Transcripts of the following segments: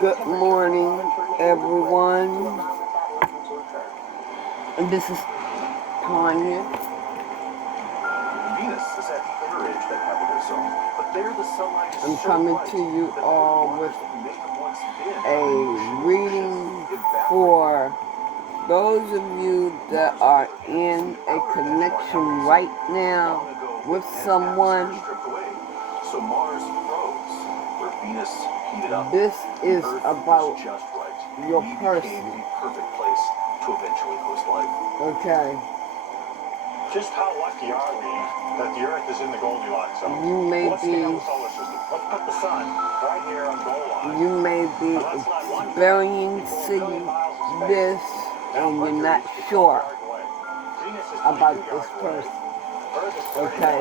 Good morning, everyone. And this is Tanya. Venus is at the inner edge of that habitable zone, but there the sunlight is I'm so coming bright to you that all the with waters that may have once been a in the ocean reading evaporate. for those of you that are in a connection right now with someone. Stripped away, so Mars froze, where Venus heated up. This The is Earth about was just right. your We person. became a perfect place to eventually host life. Okay. Just how lucky are we that the Earth is in the Goldilocks zone? You may Let's be scale the solar system. Let's put the sun right here on goal line. You may be And let's let one experiencing miles of space. this Now and you're Mercury not is 12 sure yards away. Venus is 22 about this yards away. person. Earth is 31. Okay.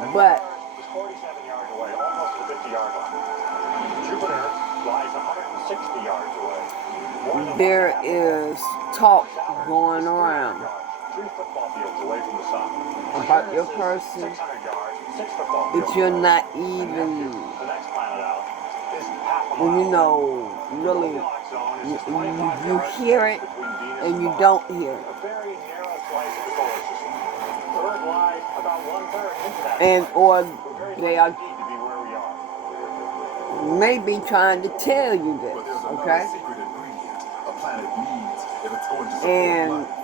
And But Mars is 47 yards away, almost the 50-yard line. Jupiter lies 160 yards away. More than there one-half of is talk Saturn going is 300 around yards, 3 football fields away from the sun. about your Uranus is person 600 yards, 6 football that fields you're away. not And Neptune, even, the next planet out, is half a you mile away. know, The really, Goldilocks zone is you, just 25 you yards hear space it between Venus and and you Mars. don't hear it. A very narrow slice of the solar system. Earth lies about 1/3 into that And slice. or We're very they lucky are indeed to be where we are. maybe trying to tell you But this, there's another okay? secret ingredient a planet needs if it's going to support And life.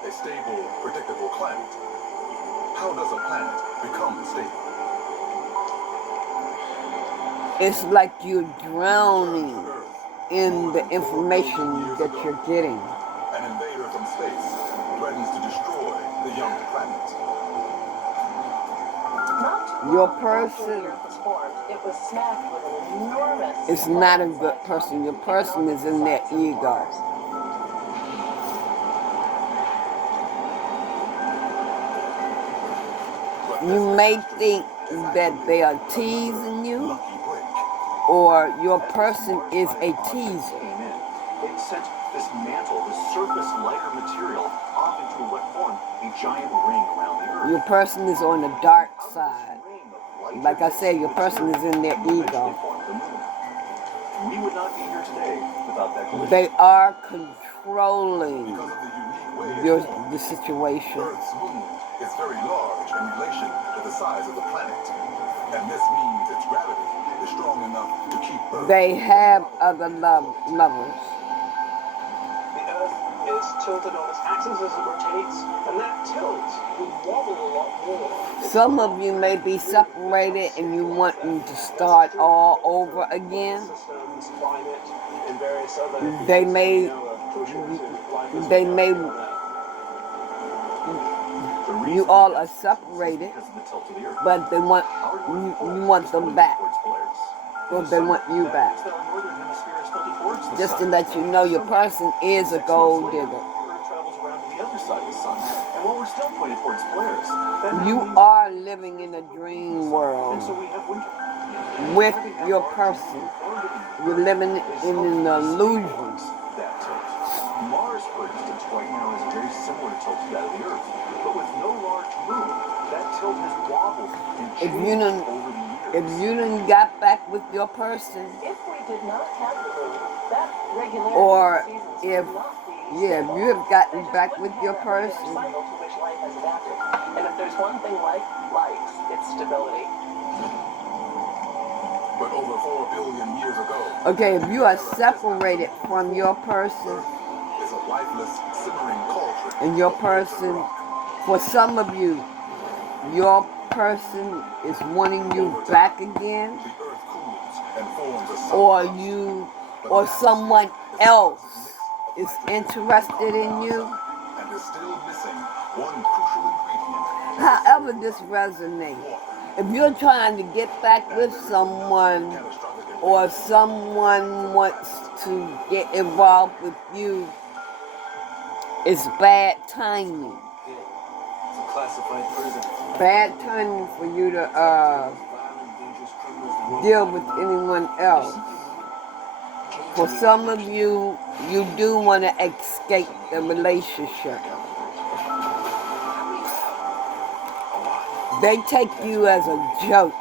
A stable, predictable climate. How does a planet become stable? it's like you're drowning in the information that you're getting. An invader from space threatens to destroy the young planet. Your person is not a good person. Your person is in their ego. You may think that they are teasing you, or your person is a teaser. It sent this mantle, this surface lighter material, off into what formed a giant ring around the Earth. Your person is on the dark side. Like I said, your person is in their ego. We would not be here today without that collision. They are controlling Because of the unique way it formed, the situation. Earth's moon is very large in relation to the size of the planet. And this means its gravity is strong enough to keep Earth. They have other lovers. The Earth is tilted on its axis as it rotates, and that tilt would wobble a lot more. Some of you may be separated and you wanting to start all over again. Systems, climate, and various other They may, you all are separated, but they want you want them back, or they want you back. Just to let you know, your person is a gold digger. You are living in a dream world with your person. You're living in an illusion. Mars, for instance, right now is very similar to tilt to that of the Earth, but with no large moon, that tilt has wobbled and changed over the years. If you done got back with your person, if we did not have the moon, that regularity or of seasons if would not be yeah, if stable. you have gotten They just back wouldn't with have your that regular person, cycle to which life has adapted. And if there's one thing life likes, it's stability. But over 4 billion years ago, okay, if you are separated from your person, is a lifeless, simmering cauldron and your of molten person, rock. for some of you, your person is wanting you back again, The Earth cools and forms a or sun. you, or someone else is interested in you. And is still missing one crucial ingredient. However this resonates, if you're trying to get back with someone, or someone wants to get involved with you, it's bad timing. It's a classified prison. Bad timing for you to deal with anyone else. For some of you, you do want to escape the relationship. They take you as a joke.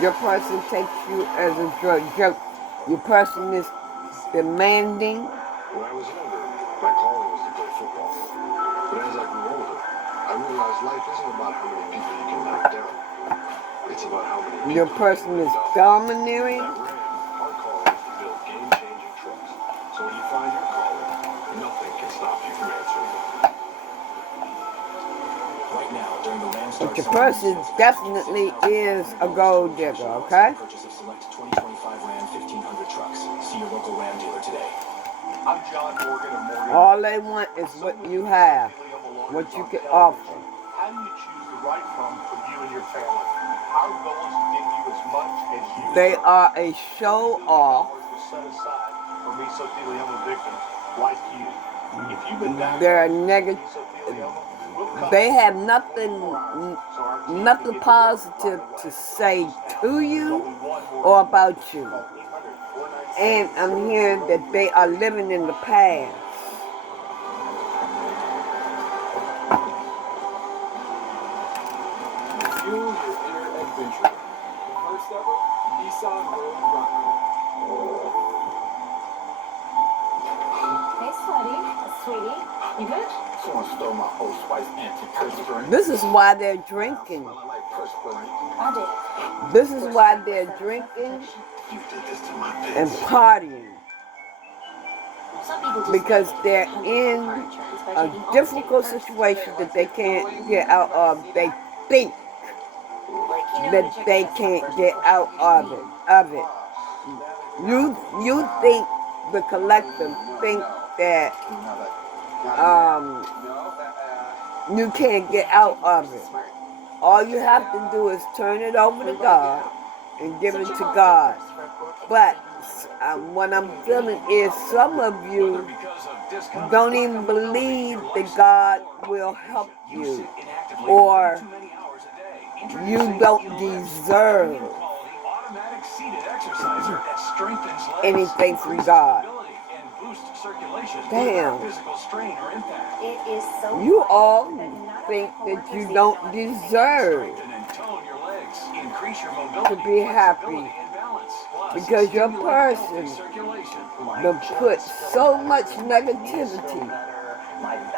Your person takes you as a joke. Your person is demanding. When I was younger, my calling was to play football. But as I grew older, I realized life isn't about how many people you can knock down. It's about how many people Your person is domineering. That ran, our calling is to build game-changing trucks. So when you find your calling, nothing can stop you from answering it. Right now, during the Landstar But your person definitely is a gold digger, okay? Purchase of select 2025 Ram 1500 trucks. See your local Ram dealer today. I'm John Morgan of Morgan. All they want is what you have, what you can offer. How do you choose the right firm for you and your family? Our goal is to give you as much as you They deserve. are a show off. Was set aside for mesothelioma victims like you. If you've been diagnosed They're with negative. mesothelioma, we'll come They have nothing, 24 hours so our team can nothing get the work positive right to away. say to There's you only one more or number. about you. Call 800-497-0000. And I'm hearing that they are living in the past. Fuel your inner adventure. First ever, Nissan Rogue Rocket. Hey, sweetie. You good? Someone stole my Old Spice antiperspirant. This is why they're drinking. Smelling like perspirant. I did. This is why they're drinking You did this to my and bitch. partying. Some people just Because like they're $100 in car insurance by a taking all difficult state first. situation that they can't get out of. They think Like, you know, that check they your best can't first get before out you of it. You think the collective think that you can't get out of it. All you have to do is turn it over to God and give it to God. But what I'm feeling is some of you don't even believe that God will help you, or you don't deserve anything from God. Damn. It is so You quiet all that none think of that the you coworkers don't even know deserve to be happy because your person will put so much negativity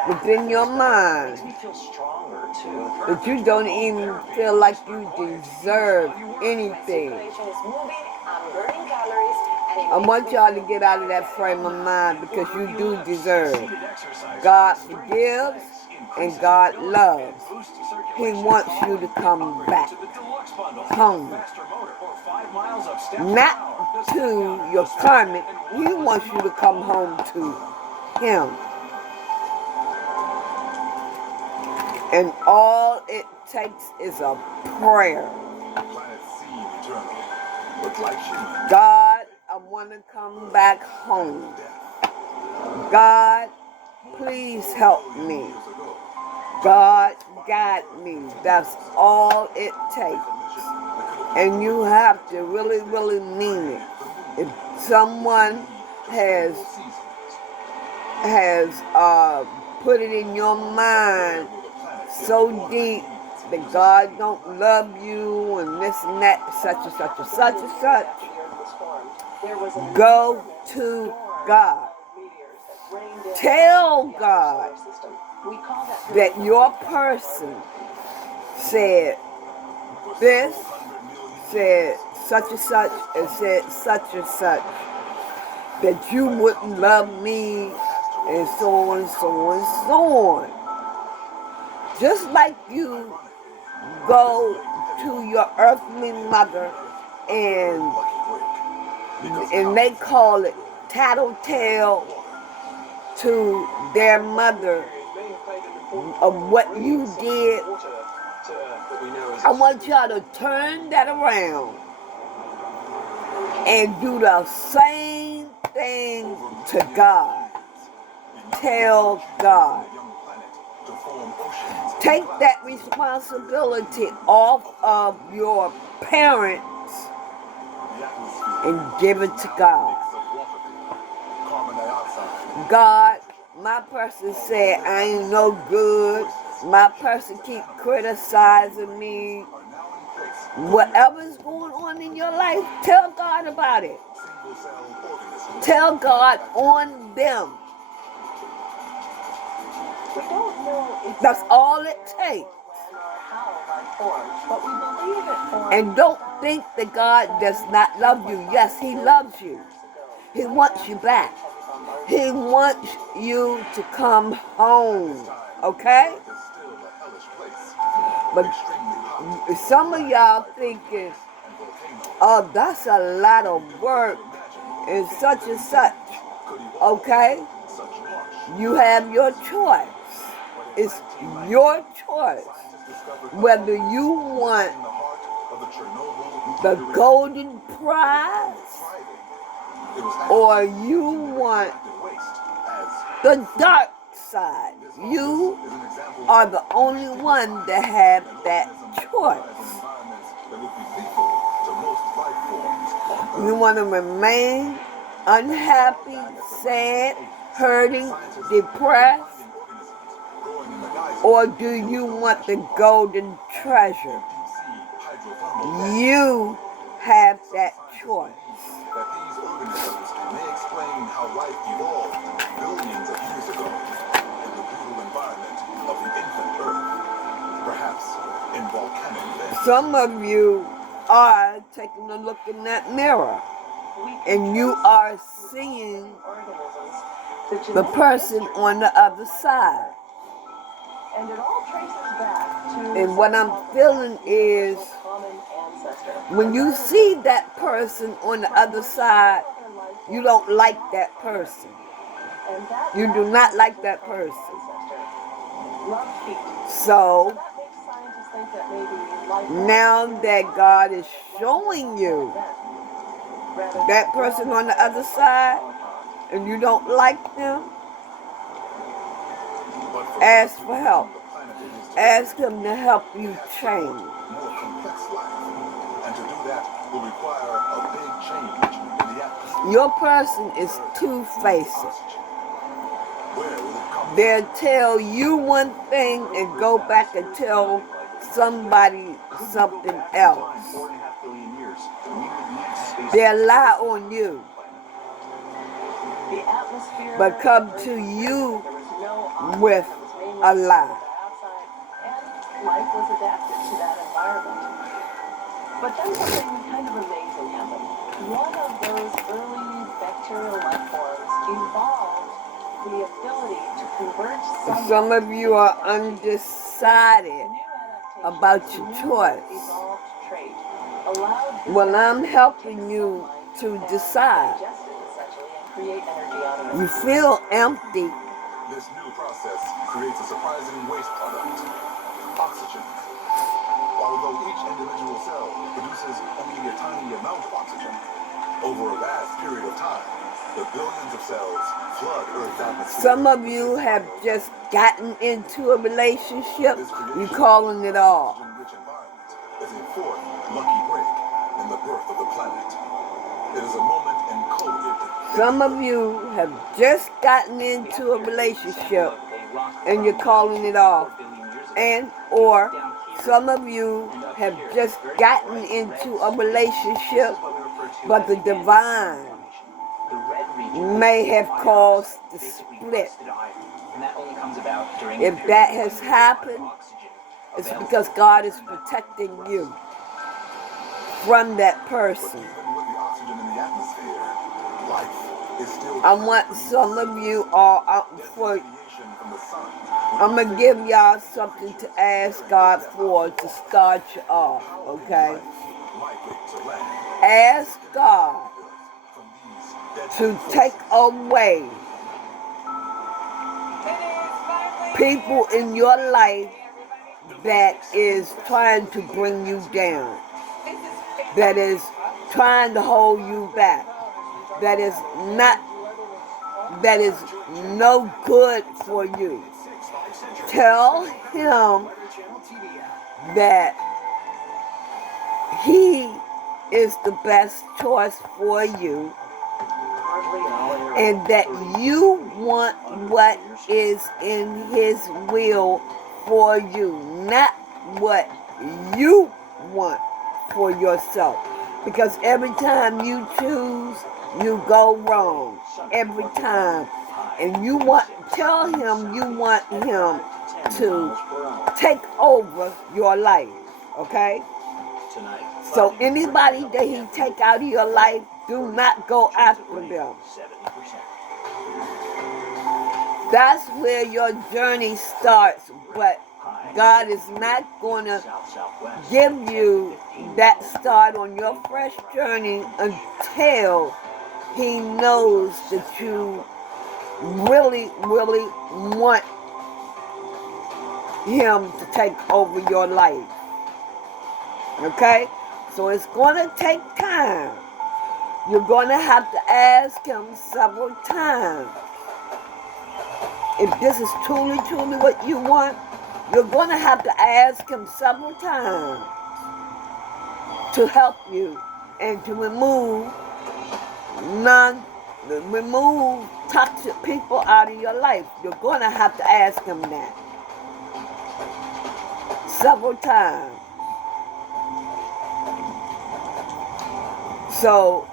within your mind Makes me feel stronger too. that you don't even feel like you deserve anything. circulation is moving, I'm burning calories, and it I makes want me y'all to feel get out of that frame of mind because you do deserve. God forgives and God loves. He wants you to come back home. Not to your karmic. He wants you to come home to Him. And all it takes is a prayer. Planet Seed Eternal. With light shooting. God, I want to come back home. God, please help me. God, guide me. That's all it takes. And you have to really, really mean it. If someone has put it in your mind so deep that God don't love you and this and that, such and such and such and such, go to God. Tell God that your person said this, said such and such, and said such and such, that you wouldn't love me, and so on and so on and so on. Just like you go to your earthly mother and they call it tattletale to their mother of what you did. I want y'all to turn that around and do the same thing to God. Tell God. Take that responsibility off of your parents and give it to God. God, my person said I ain't no good. My person keep criticizing me. Whatever's going on in your life, tell God about it. Single-celled organisms. Tell God on them. We don't know exactly That's all it takes. when or how life formed, but we believe it formed And don't think that God does not love you. Yes, He loves you. He wants you back. He wants you to come home. Okay? Earth is still a hellish place. But Extremely hot. some of y'all thinking, And volcanoes. oh, that's a lot of work and such and such. Could evolve Okay? such harsh. You have your choice. It's your choice Scientists discovered whether you want in the heart of the Chernobyl the nuclear golden prize thriving. It was or you want active waste as the dark side. You is an example are the only one that have that choice. environments that would be lethal to most life forms on You want to remain unhappy, sad, hurting, depressed, growing in the geysers, or do you want the golden treasure? deep-sea hydrothermal You have that choice. that these organisms may explain how life evolved billions of years ago in the brutal environment of the infant Earth, perhaps in volcanic vents. Some of you are taking a look in that mirror and you are seeing the person on the other side. And it all traces back to And what I'm feeling is common ancestor. when you see that person on the other side, you don't like that person. And that You do not like that person. ancestor loved feet. So That makes scientists think that maybe life now that God is showing you rather that person on the other side and you don't like them, But for ask for help. the planet is to Ask Him to help you change. more complex life, and to do that will require a big change in the atmosphere. Your person is two-faced. Oxygen. Where will it come They'll tell you one thing and go back and tell somebody something else. 4.5 billion years, we would need space. They'll lie on you, the atmosphere but come to you there was no oxygen with that was mainly a lie. outside, and life was adapted to that environment. But then something kind of amazing happened. One of those early bacterial life forms evolved the ability to convert Some of you are undecided new adaptation, about your new choice. evolved trait, allowed this Well, I'm bacteria helping take you sunlight to and decide. digest it essentially and create energy out of it. You feel empty. This new process creates a surprising waste product, oxygen. Although each individual cell produces only a tiny amount of oxygen, over a vast period of time, the billions of cells flood Earth's atmosphere. Some of you have just gotten into a relationship. You're calling it off. Oxygen-rich environment is a fourth lucky break in the birth of the planet. It is a moment encoded. Some of you have just gotten into a relationship and you're calling it off. And or some of you have just gotten into a relationship, but the divine may have caused the split. If that has happened, it's because God is protecting you from that person. Even with the oxygen in the atmosphere, life is still I want some of you all out for. radiation from the sun. I'm gonna give y'all something to ask God for to start you off, okay? Likely to land Ask God from these dead to take away people in your life that is trying to bring you down, that is trying to hold you back, that is no good for you. Tell him that he is the best choice for you and that you want what is in his will for you, not what you want for yourself. Because every time you choose, you go wrong. Every time. And tell him you want him to take over your life. Okay? So anybody that he take out of your life, do not go after them. That's where your journey starts, but God is not going to give you that start on your fresh journey until he knows that you really, really want him to take over your life. Okay? So it's going to take time. You're going to have to ask him several times. If this is truly, truly what you want, you're going to have to ask him several times to help you and to remove toxic people out of your life. You're going to have to ask him that several times. So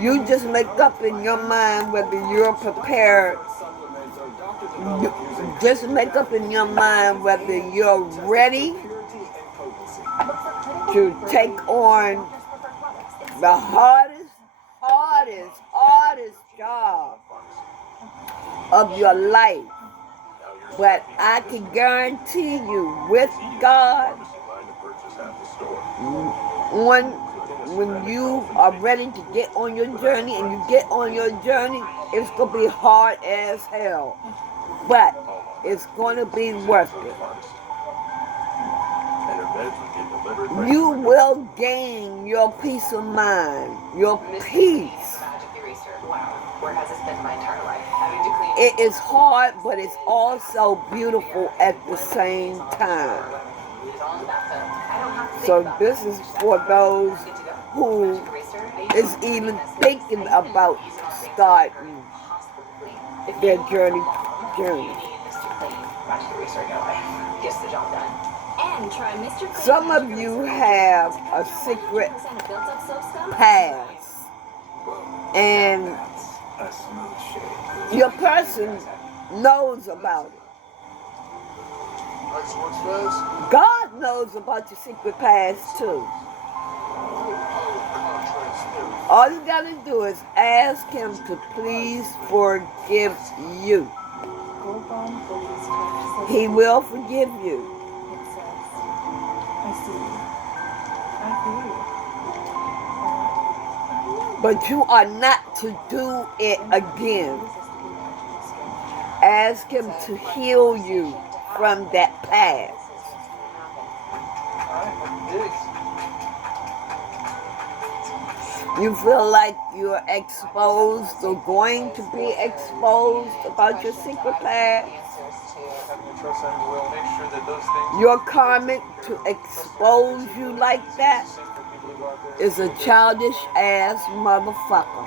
you just make up in your mind whether you're prepared. Just make up in your mind whether you're ready to take on the hardest job of your life. But I can guarantee you, with God, when you are ready to get on your journey and you get on your journey, it's going to be hard as hell. But it's going to be worth it. You will gain your peace of mind, your peace. It is hard, but it's also beautiful at the same time. So this is for those who is even thinking about starting their journey. Some of you have a secret past, and your person knows about it. God knows about your secret past too. All you gotta do is ask him to please forgive you. He will forgive you. But you are not to do it again. Ask him to heal you from that past. You feel like you're exposed or going to be exposed about your secret past. Your karmic to expose you like that is a childish ass motherfucker.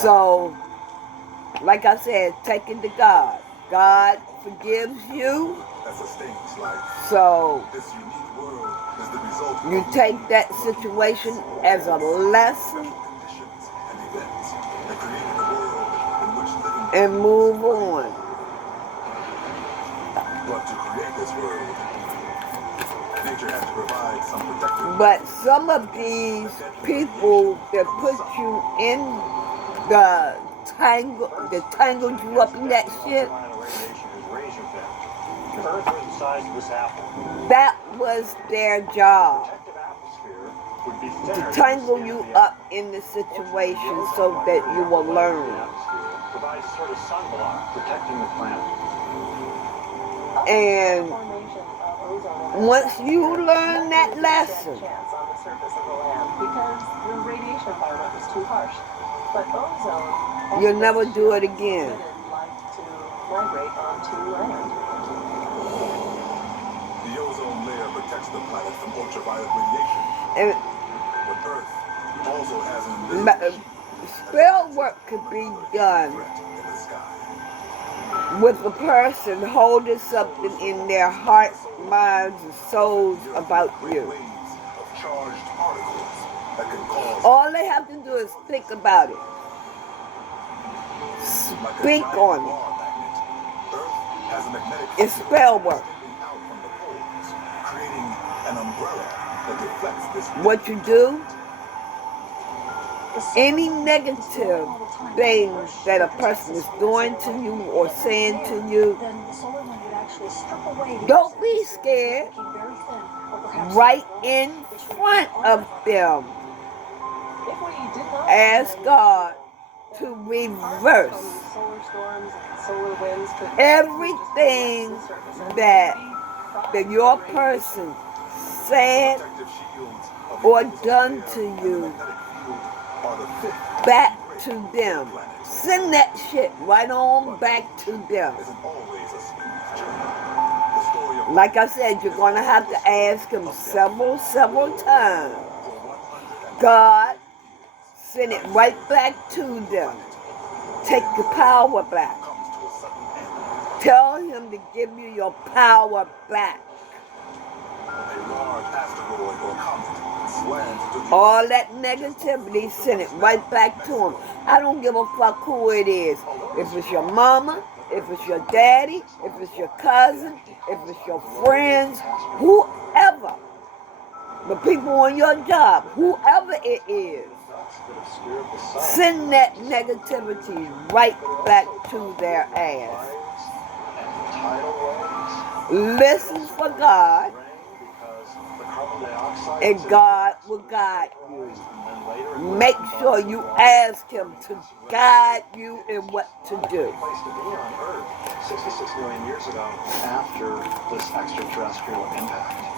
So, like I said, take it to God. God forgives you. So, you take that situation as a lesson and move on. But some of these people that put you in that tangled you up in that shit, that was their job. To tangle you up in the situation so that you will learn. And once you learn that lesson, you'll never do it again. The ozone layer protects the planet from ultraviolet radiation. And But Earth also has an spell work could be done threat in the sky. with a person holding something in their heart, minds, and souls about you. Waves of charged particles that can cause All they have to do is think about it. like a Speak giant on it. bar magnet. Earth has a magnetic It's field spell work. extending out from the poles, creating an umbrella that deflects this What you do, any negative thing that a person is doing to you or saying to you, don't be scared. Right in front of them. Ask God to reverse everything that your person said protective shields of or the done to you magnetic field are the fifth back to them. Send that shit right on back to them. isn't always a smooth journey. The story of Like I said, you're going to have to ask him several times. God, send it right back to them. Take the power back. comes to a sudden end. Tell him to give you your power back. A large asteroid or comet slams into the All that negativity, send it right back to him. I don't give a fuck who it is. If it's your mama, if it's your daddy, if it's your cousin, if it's your friends, whoever. The people on your job, whoever it is. Send that negativity right back to their ass. Listen for God, and God will guide you. Make sure you ask him to guide you in what to do. Place to be on Earth 66 million years ago after this extraterrestrial impact.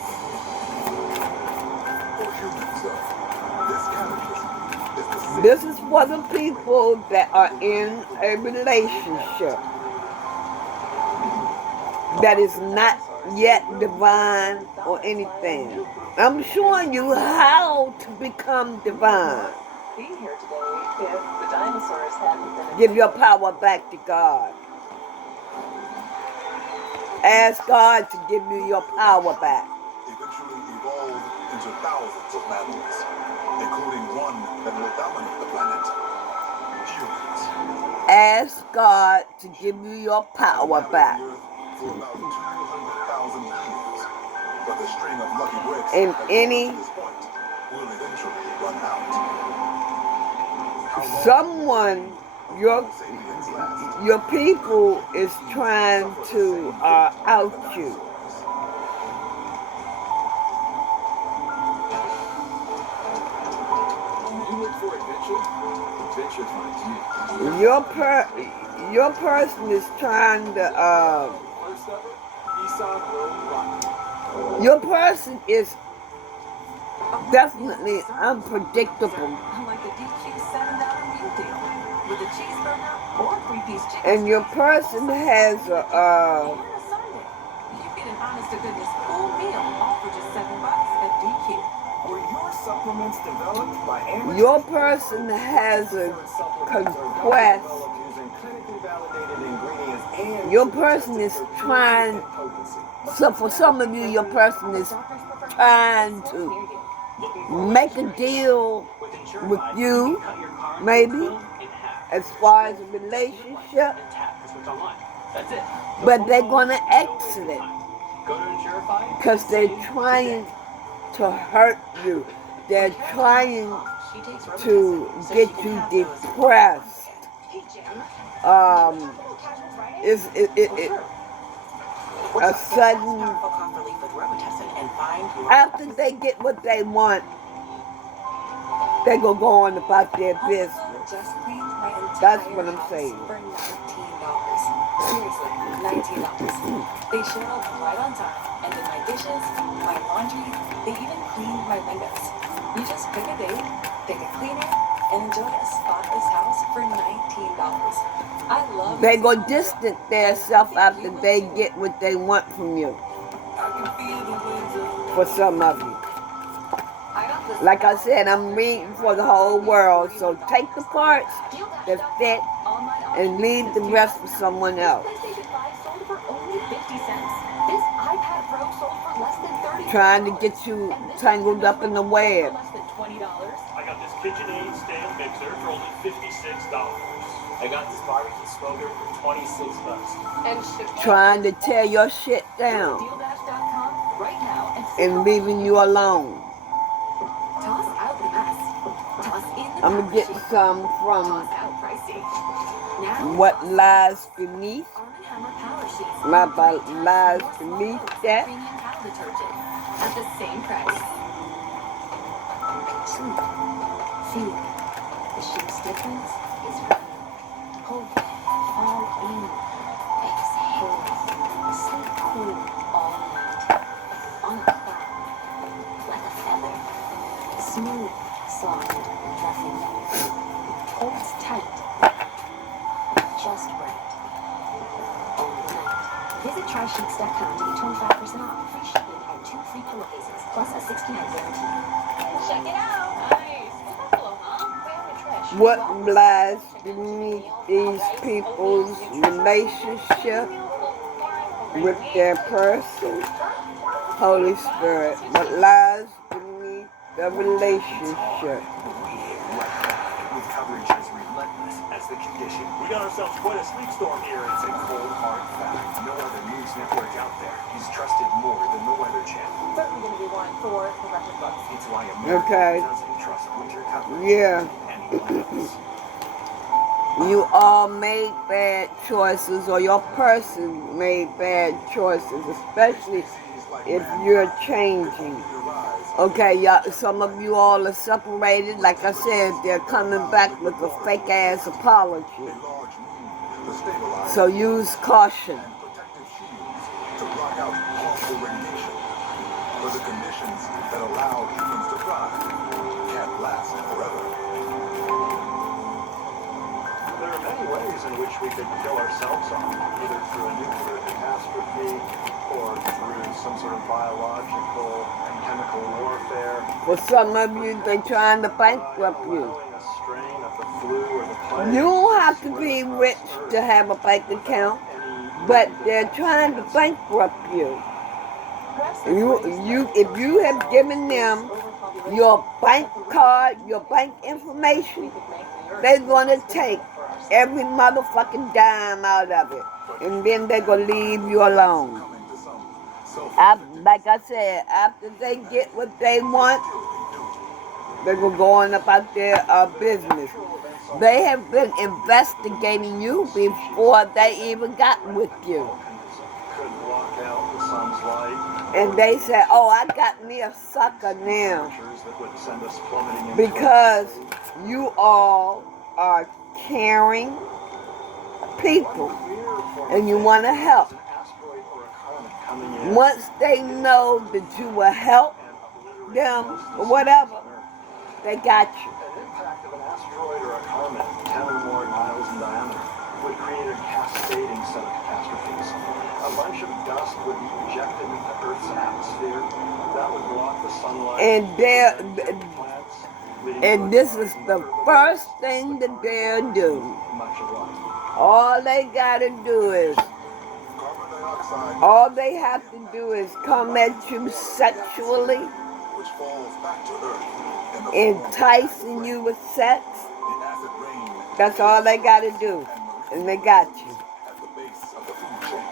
For humans, though, this cataclysm is the sixth This is for the people that are in a relationship that is not yet divine or anything. I'm showing you how to become divine. Be here today if the dinosaurs hadn't been. Give your power back to God. Ask God to give you your power back. eventually evolved into thousands of mammals, including one that will dominate the planet, humans. Ask God to give you your power back. The Earth for about 200,000 years, but the string of lucky breaks And that any- brought us to this point will eventually run out. How long Someone, will sapiens last? your people is trying to out you. You look for adventure? Adventure finds you. Your person is trying to First ever, Nissan Road Rocket. your person is definitely unpredictable, Like a DQ7 meal deal with a cheeseburger or a 3-piece chicken. and your person has And a Sunday. You get an honest to goodness full meal all for just $7 at DQ. Were your supplements developed by amateurs? your person has a conquest. Using clinically validated ingredients and Your person is trying. So for some of you, your person is trying to make a deal with you, maybe, as far as a relationship, but they're gonna exit it because they're trying to hurt you. They're trying to get you depressed. A sudden, after they get what they want, they gonna go on about their business. That's what I'm saying. For $19. Seriously, $19. They showed up right on time and did my dishes, my laundry, they even cleaned my windows. You just pick a date, pick a cleaner, and enjoy a spotless house for $19. I love They it. go distant themselves after they get what they want from you. For some of you. I got this. Like I said, I'm reading for the whole world, so take the parts that fit All night and leave the rest for someone else. PlayStation trying to get you tangled up in the web. Less than $20. I got this KitchenAid stand mixer for only $56. I got this barbecue smoker for $26. And shipping. Trying to tear your shit down DealDash.com right now and see and how leaving you alone. Toss out the mess. Toss in the I'm gonna get packaging. some from Toss out pricey. Now, What Lies Beneath. Arm & Hammer Power Sheets. My Three times lies more beneath small that. premium towel detergent at the same price. Sleep. Feel it. The sheep's difference is real. Hold it. Fall in. Exhale. Sleep cool all night. On a cloud. Like a feather. Smooth. Soft. Nothing. Holds tight. Just right. All night. Visit trysheets.com to get 25% off. Free shipping and 2 free pillowcases, plus a 60-night guarantee. check it out. Nice. Buffalo, huh? What lies beneath these people's relationship with their person? Holy Spirit. What lies beneath the relationship? With coverage as relentless as the condition. We got ourselves quite a sleep storm here. It's a cold, hard fact. No other news network out there is trusted more than the Weather Channel. Certainly going to be one for the record books. It's why America Okay. doesn't trust winter coverage Yeah. anyone else. You all made bad choices, or your person made bad choices, especially if you're changing. Okay, y'all, some of you all are separated. Like I said, they're coming back with a fake ass apology. So use caution. And protective shields to block out harmful radiation. But the conditions that allow humans to thrive can't last forever. There are many ways in which we could kill ourselves off, either through a nuclear catastrophe or through some sort of biological and chemical warfare. For some of you, they're trying to bankrupt you. Allowing a strain of the flu or the plague. You don't have to be rich to have a bank account, but they're trying to bankrupt you. If you have given them your bank card, your bank information, they're gonna take every motherfucking dime out of it, and then they're gonna leave you alone. Coming to some Like I said, after they get what they want, they're gonna go on about their business. They have been investigating you before they even got with you. Could block out the sun's light. And they say, oh, I got me a sucker now. Temperatures that would send us plummeting into Because you all are caring people and you want to help. an asteroid or a comet coming in Once they know that you will help and obliterate them most of or the whatever, stars on Earth. they got you. An impact of an asteroid or a comet 10 or more miles in diameter would create a cascading set of catastrophes. A bunch of dust would be ejected into Earth's atmosphere. That would block the sunlight. And they're- plants, leading And to this is the first thing that they'll do. much of life. All they gotta do is, carbon dioxide, all they have to do is come at you sexually, which falls back to Earth in the enticing you with sex. the acid rain That's all they gotta do. And they got you. at the base of the food chain.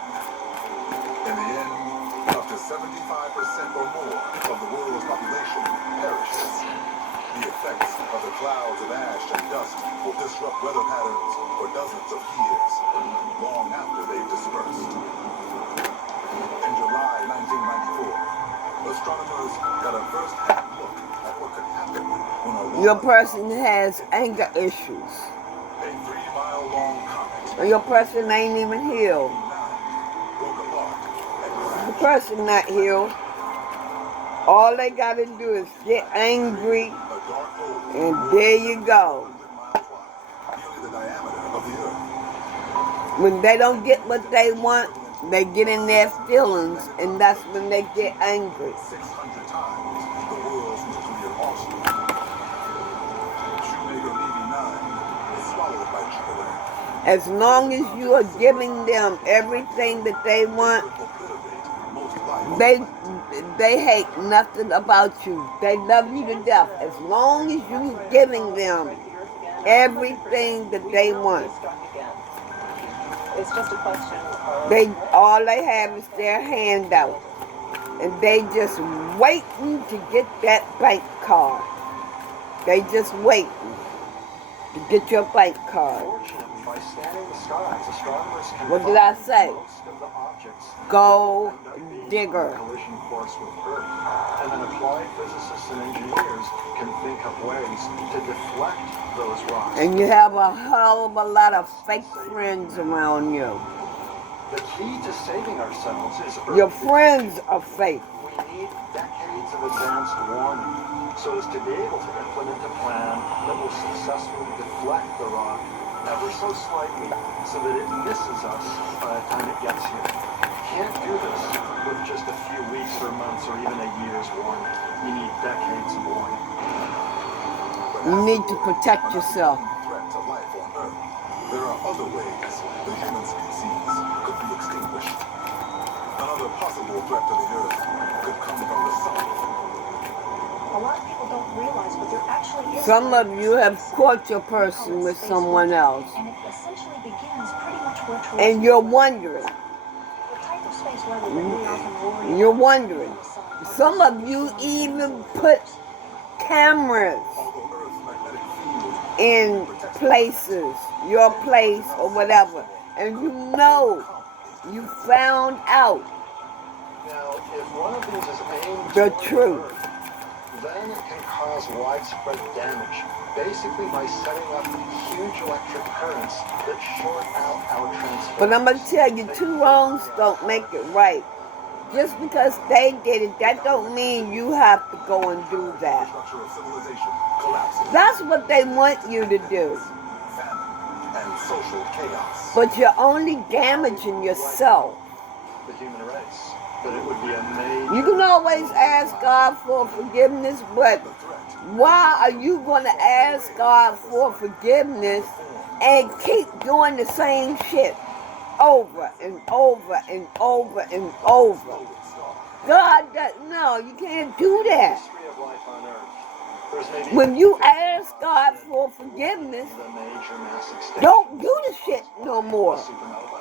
In the end, up to 75% or more of the world's population perishes. The effects of the clouds of ash and dust will disrupt weather patterns for dozens of years, long after they've dispersed. In July 1994, astronomers got a first-hand look at what could happen when a Your person has anger issues. a 3-mile-long comet Or your person ain't even healed. broke apart and The person not healed. All they gotta do is get angry, a dark hole and there you go. 100 miles wide, nearly the diameter of the Earth. When they don't get what they want, they get in their feelings, and that's when they get angry. 600 times the world's nuclear arsenal. Shoemaker Levy 9 was swallowed by Jupiter. As long as you are giving them everything that they want, Obliterate most life They hate nothing about you. They love you to death as long as you're giving them everything that they want. It's just a question of All they have is their handout, and they just waiting to get that bank card. They just waiting to get your bank card. Fortunately, by scanning the skies, astronomers can What did I find say? most of the objects Gold that end up being digger. on a collision course with Earth. And then applied physicists and engineers can think of ways to deflect those rocks. And you have a hell of a lot of fake friends around you. The key to saving ourselves is Earth. Your friends are fake. We need decades of advanced warning so as to be able to implement a plan that will successfully deflect the rock ever so slightly so that it misses us by the time it gets here. Can't do this with just a few weeks or months or even a year's warning. You need decades of warning. You need to protect yourself. Threat to life on Earth. There are other ways the human species could be extinguished. Another possible threat to the Earth could come from the sun. a lot of people don't realize, but there actually is. Some of you have caught your person with someone else, And it essentially begins pretty much where Terrestrial and you're wondering. The type of space weather that we often worry You're about wondering. Some of you even put cameras Although Earth's magnetic field in places, your place or whatever, and you found out Now, if one of these is aimed the toward truth. Earth, then it can cause widespread damage, basically by setting up huge electric currents that short out our transmitters. But I'm going to tell you, two wrongs don't make it right. Just because they did it, that don't mean you have to go and do that. structure of civilization collapses. That's what they want you to do. Famine and social chaos. But you're only damaging yourself. The human race. But it would be a major... You can always ask God for forgiveness, but The threat why are you going to ask God for forgiveness and keep doing the same shit over and over and over and over? would start. God, no, you can't do that. history of life on Earth. There's maybe When you ask God for forgiveness, the major mass extinction don't do the shit no of more. supernova.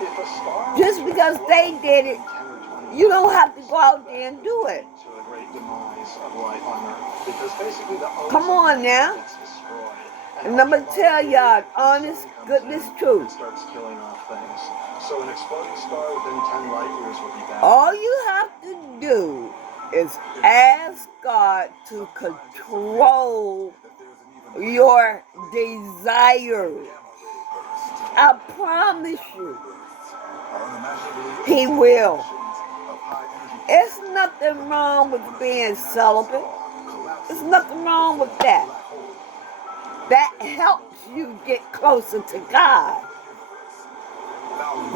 If a star Just because they did it, 10 or 20 you don't have to go out there and do it. to a great demise of life on Earth, because basically the ozone Come on now. gets destroyed, And I'm going to tell y'all, honest, comes goodness in truth. and starts killing off things. So an exploding star within 10 light years would be bad. All you have to do is ask God to control your desires. I promise you, He will. It's nothing wrong with being celibate. There's nothing wrong with that. That helps you get closer to God.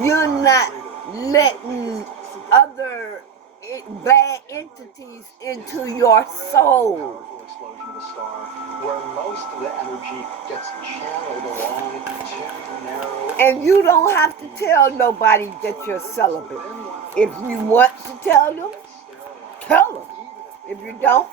You're not letting other bad entities into your soul. Powerful explosion of a star, where most of the energy gets channeled along two narrow... And you don't have to tell nobody that you're celibate. If you want to tell them, tell them. If you don't,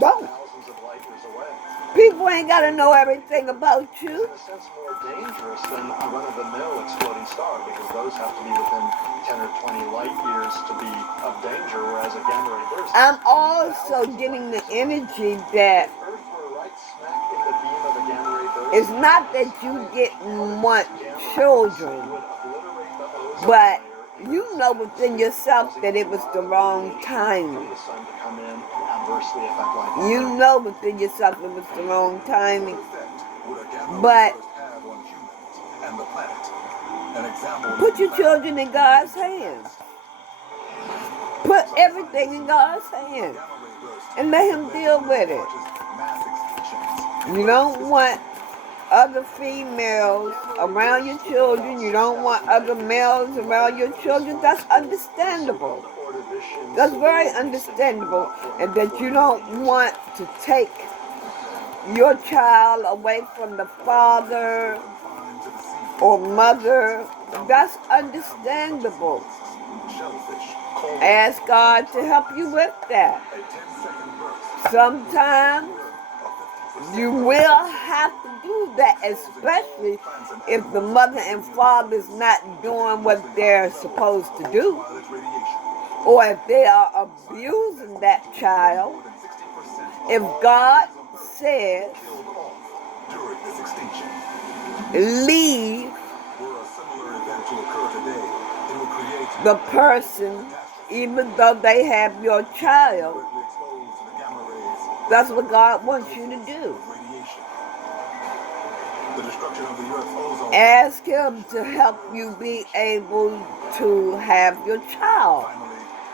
don't. thousands of light years away. People ain't got to know everything about you. In a sense, more dangerous than a run-of-the-mill exploding star, because those have to be within 10 or 20 light years to be of danger, whereas a gamma ray burst... I'm also getting the energy that If Earth were right smack in the beam of a gamma ray burst... it's not that you didn't want children, would obliterate the ozone but layer you know within yourself that it was the wrong timing. for the sun to come in and adversely affect life on You Earth. know within yourself it was the wrong timing. But But have on humans and the planet. An example put your children in God's hands. Put everything in God's hands and let Him deal with it. You don't want other females around your children. You don't want other males around your children. That's understandable. That's very understandable. And that you don't want to take your child away from the father or mother. That's understandable. Shellfish Ask God to help you with that. A 10-second burst. Sometimes you will have to do that, especially if the mother and father is not doing what they're supposed to do, or if they are abusing that child. If God says, During this extinction, leave were a similar event to occur today, it would create the person, even though they have your child, directly exposed to the gamma rays that's what God wants you to do. of radiation. The destruction of the Earth's ozone. Ask Him to help you be able to have your child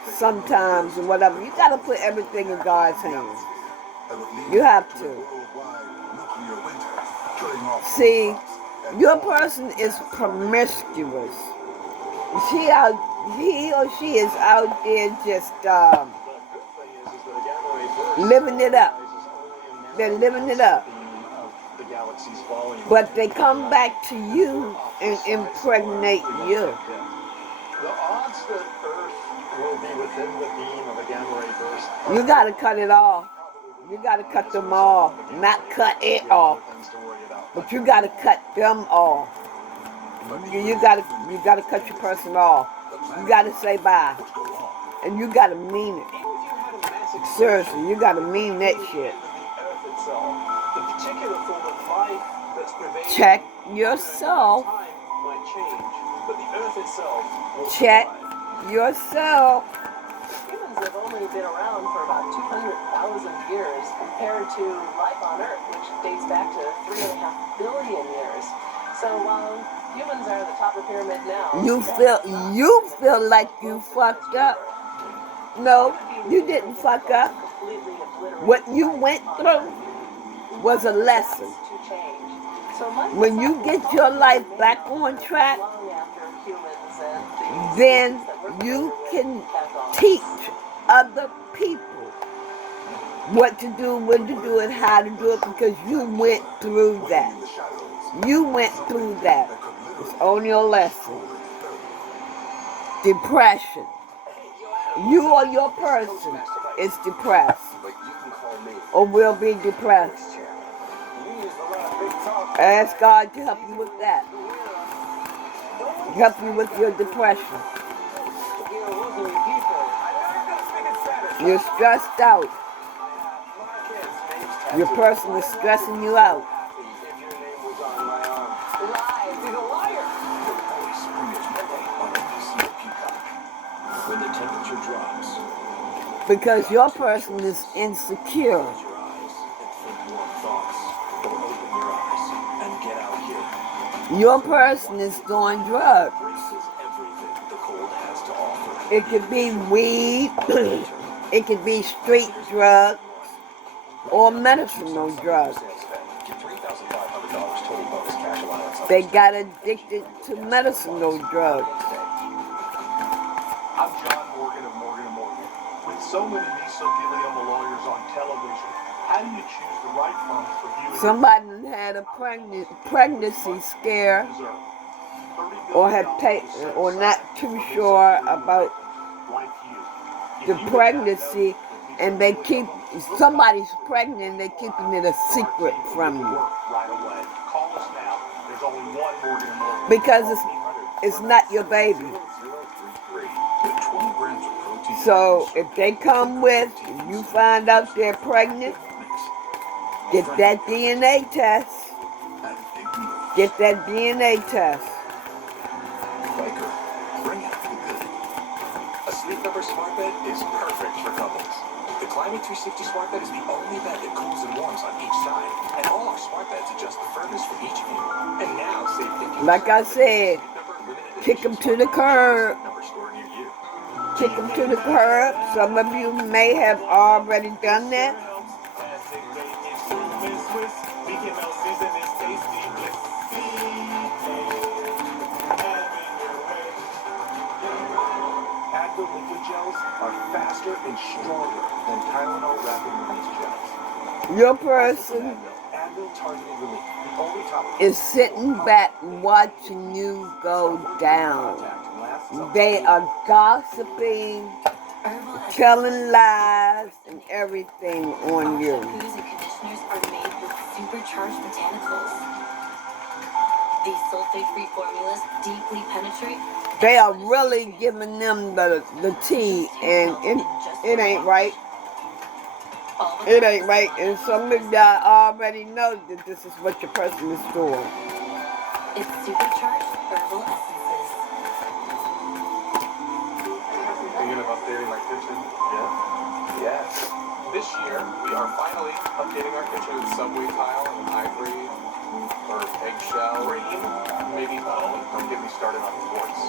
sometimes or whatever. You got to put everything in God's hands. You have to. See, your person is promiscuous. He or she is out there just living it up. They're living it up. But they come back to you and impregnate you. The odds that Earth will be within the beam of a gamma ray burst. You got to cut it off. You got to cut them off. Not cut it off, but you got to cut them off. You got to cut your person off. You got to say bye, and you got to mean it. Seriously, you got to mean that shit. The particular form of life that's prevailing Check yourself. might change, but the Earth itself will Check survive. yourself. Humans have only been around for about 200,000 years compared to life on Earth, which dates back to 3.5 billion years. So while humans are at the top of the pyramid now, You feel like you fucked up. No, you didn't fuck up. completely obliterated What you life went on through Earth. was a lesson. To change. So life When you itself get your will life remain back on on track, long after humans and the then species that we're you familiar can with have gone. teach other people what to do, when to do it, how to do it, because you went through that. You went through that. It's only a lesson. Depression. You or your person is depressed or will be depressed. Ask God to help you with that. Help you with your depression. You're stressed out. Your person is stressing you out. When the temperature drops, Because your person is insecure. close your eyes and think warm thoughts, or open your eyes and get out here. Your person is doing drugs. Embraces everything the cold has to offer. It could be weed, it could be street drugs, or medicinal drugs. Get $3,500 total bonus cash allowance. They got addicted to medicinal drugs. I'm John Morgan of Morgan & Morgan. With so many mesothelioma lawyers on television, how do you choose the right firm for you and Somebody had a pregnancy scare, your deserve? or had or not too sure about Like you. the pregnancy, and they keep somebody's pregnant and they're keeping it a secret from you Right away. Call us now. There's only one Morgan & Morgan. because it's not your baby. 0033. Get 20 grams of protein. So if they come with, you find out they're pregnant, get that DNA test. And ignore. Get that DNA test. Quaker, bring out the good. A Sleep Number smart bed is perfect for couples. The Climate 360 smart bed is the only bed that cools and warms on each side. And all our smart beds adjust the firmness for each of you. And now save 50%. Like I said, Sleep Number limited kick edition 'em to the smart bed. curb. Sleep Number store near you. Kick them to the curb. Some of you may have already done that. Advil liquid gels are faster and stronger than Tylenol rapid release gels. Your person Advil targeted relief, the only topical is sitting back watching you go down. contact lasts up to They 8 are gossiping. telling lies and everything on Our you. shampoos and conditioners are made with supercharged botanicals. These sulfate-free formulas deeply penetrate. They are really giving them the tea, and it ain't right. It ain't right, and some of y'all already know that this is what your person is doing. It's supercharged herbal essences. Thinking of updating my kitchen? Yeah. Yes. This year, we are finally updating our kitchen with subway tile and ivory, or eggshell, cream, maybe bone. Don't get me started on quartz.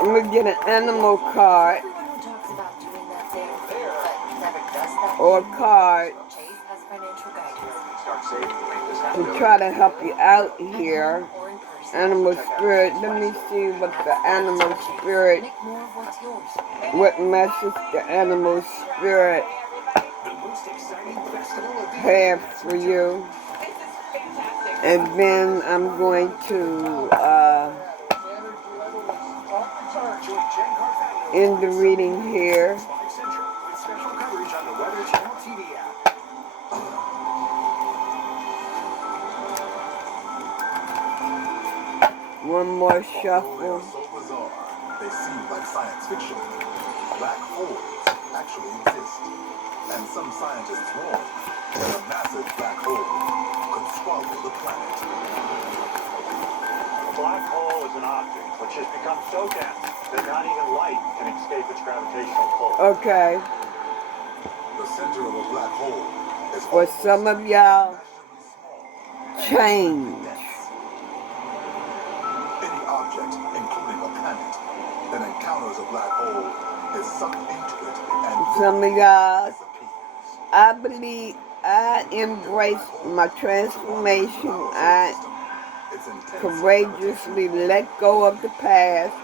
I'm gonna get an animal card Everyone who talks about doing that thing, but never does that or thing. card Chase has financial guidance. Start saving to make this to happen. try to help you out At here. home or in person. Animal spirit. Let me see what the animal spirit, Make more of what's yours. what message the animal spirit The most exciting festival of the have for you. And then I'm going to Join Jen Carfagno end the reading here. 5 Central with special coverage on the Weather Channel TV app. One more Although they shuffle. are so bizarre, they seem like science fiction. Black holes actually exist. And some scientists warn that a massive black hole could swallow the planet. A black hole is an object which has become so dense that not even light can escape its gravitational pull. Okay. The center of a black hole is For almost some of y'all, immeasurably small. change. Any object, including a planet, that encounters a black hole is sucked into it and Some of y'all, disappears. I believe I embrace my transformation. I Its intense courageously let go of the past.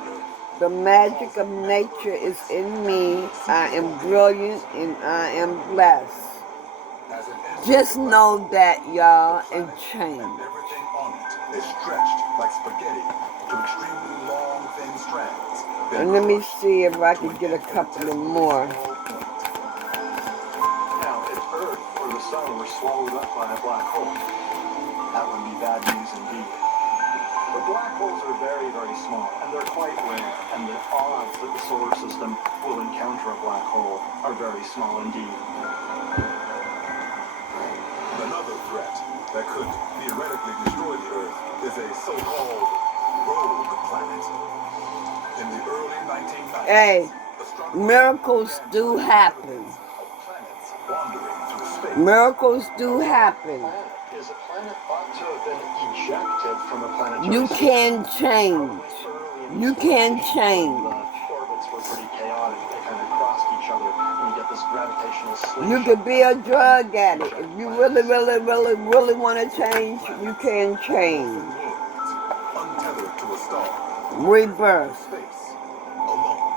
The magic of nature is in me. I am brilliant and I am blessed. as it enters Just the black know hole, that, y'all, the and planet change. and everything on it is stretched like spaghetti to extremely long, thin strands. then And let me crushed see if I to can an get a couple of infinitesimally more. small point. Now, if Earth or the Sun were swallowed up by a black hole, that would be bad news indeed. But black holes are very, very small, and they're quite rare, and the odds that the solar system will encounter a black hole are very small indeed. Another threat that could theoretically destroy the Earth is a so-called rogue planet. In the early 1990s, Hey, astronomers miracles began do finding happen. evidence of planets wandering through space. Miracles do happen. Planet is a planet thought to have been ejected from a planetary You system. can change. Probably early in You its can formation, change. The orbits were pretty chaotic. They kind of crossed each other, and you get this gravitational slingshot. You could be a drug addict. If you really want to change, you can change. Untethered to a star, Rebirth. space, alone.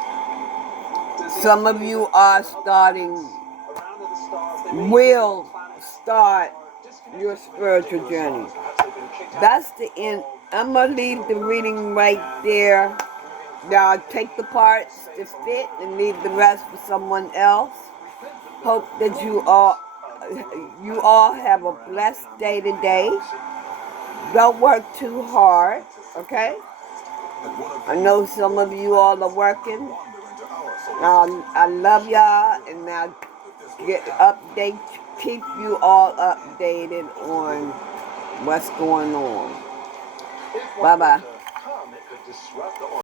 Some of you are starting, will start your spiritual journey. That's the end. I'm going to leave the reading right there. Y'all take the parts that fit and leave the rest for someone else. Hope that you all have a blessed day today. Don't work too hard, okay? I know some of you all are working. I love y'all, and I'll keep you all updated on what's going on. Bye-bye.